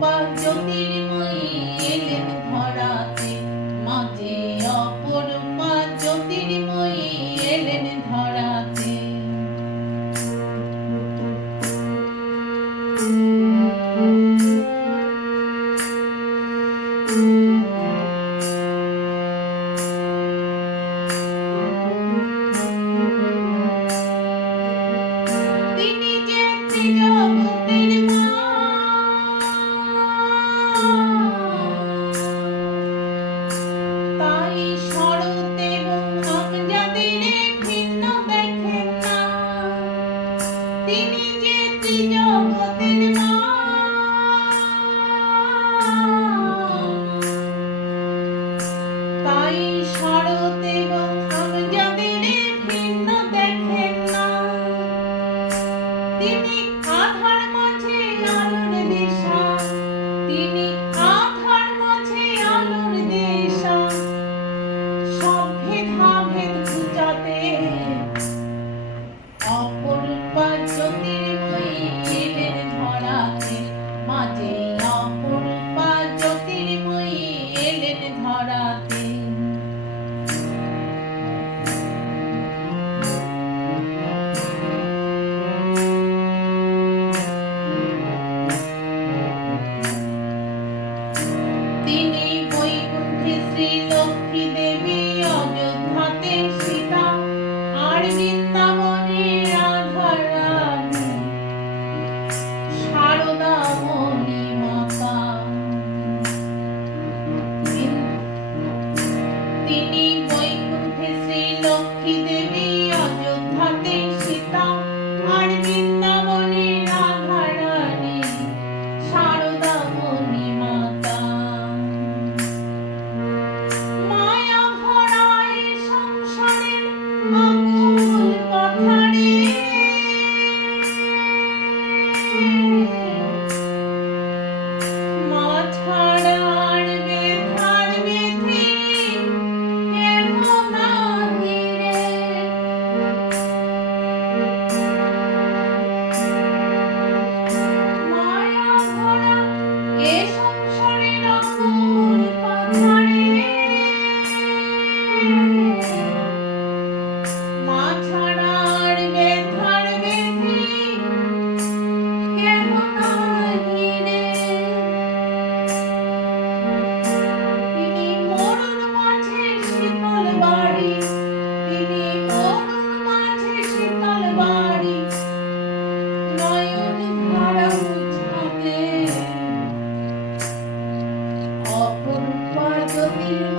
Bao? Open wide the field.